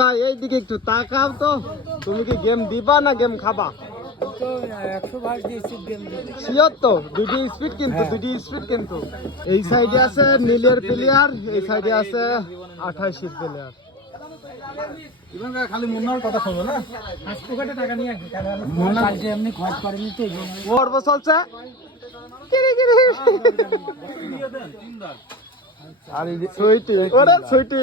ভাই এইদিকে একটু তাকাও তো। তুমি কি গেম দিবা না গেম খাবা? শিওর দুটি স্পিড কিন্তু দুটি স্পিড কিন্তু। এই সাইডে আছে নীলের প্লেয়ার এই সাইডে আছে আঠাশির প্লেয়ার চলছে। সুইটি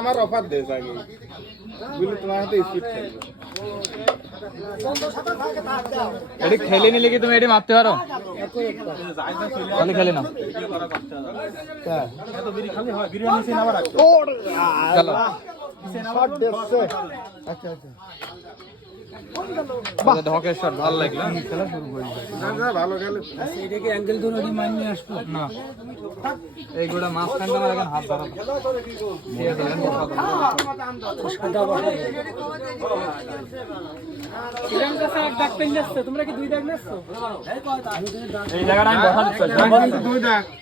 আমার অফার দেয় আগে তোমার হাতে স্পিড খেলবে এটি খেলে নিলে কি তুমি এটি মারতে পারো? খালি খেলে। না চলো আচ্ছা আচ্ছা। ঢকের শট ভালো লাগল। ভালো খেলে। এটাকে অ্যাঙ্গেল ধরে রিমাইন্ড নিয়ে আসব? না। এই গোটা মাঝখানটা আমার এখন হাত ধরা তোমরা কি দুই ডাক নিচ্ছ এই জায়গাটা আমি বসা দিচ্ছি দুই দেখ দুই ডাক নিচ্ছ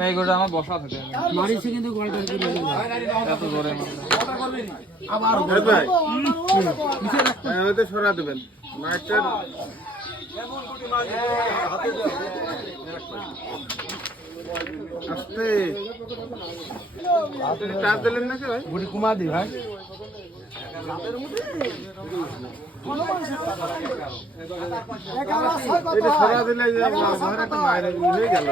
এই গোটা আমার বসা থাকে মারিছে কিন্তু গোলটা এত জোরে ভাই। সরা দেবেন। আস্তে। দিলেন নাকি ভাই? বুড়ি কুমা দি ভাই। সরা দিলে মায়ের হয়ে গেল।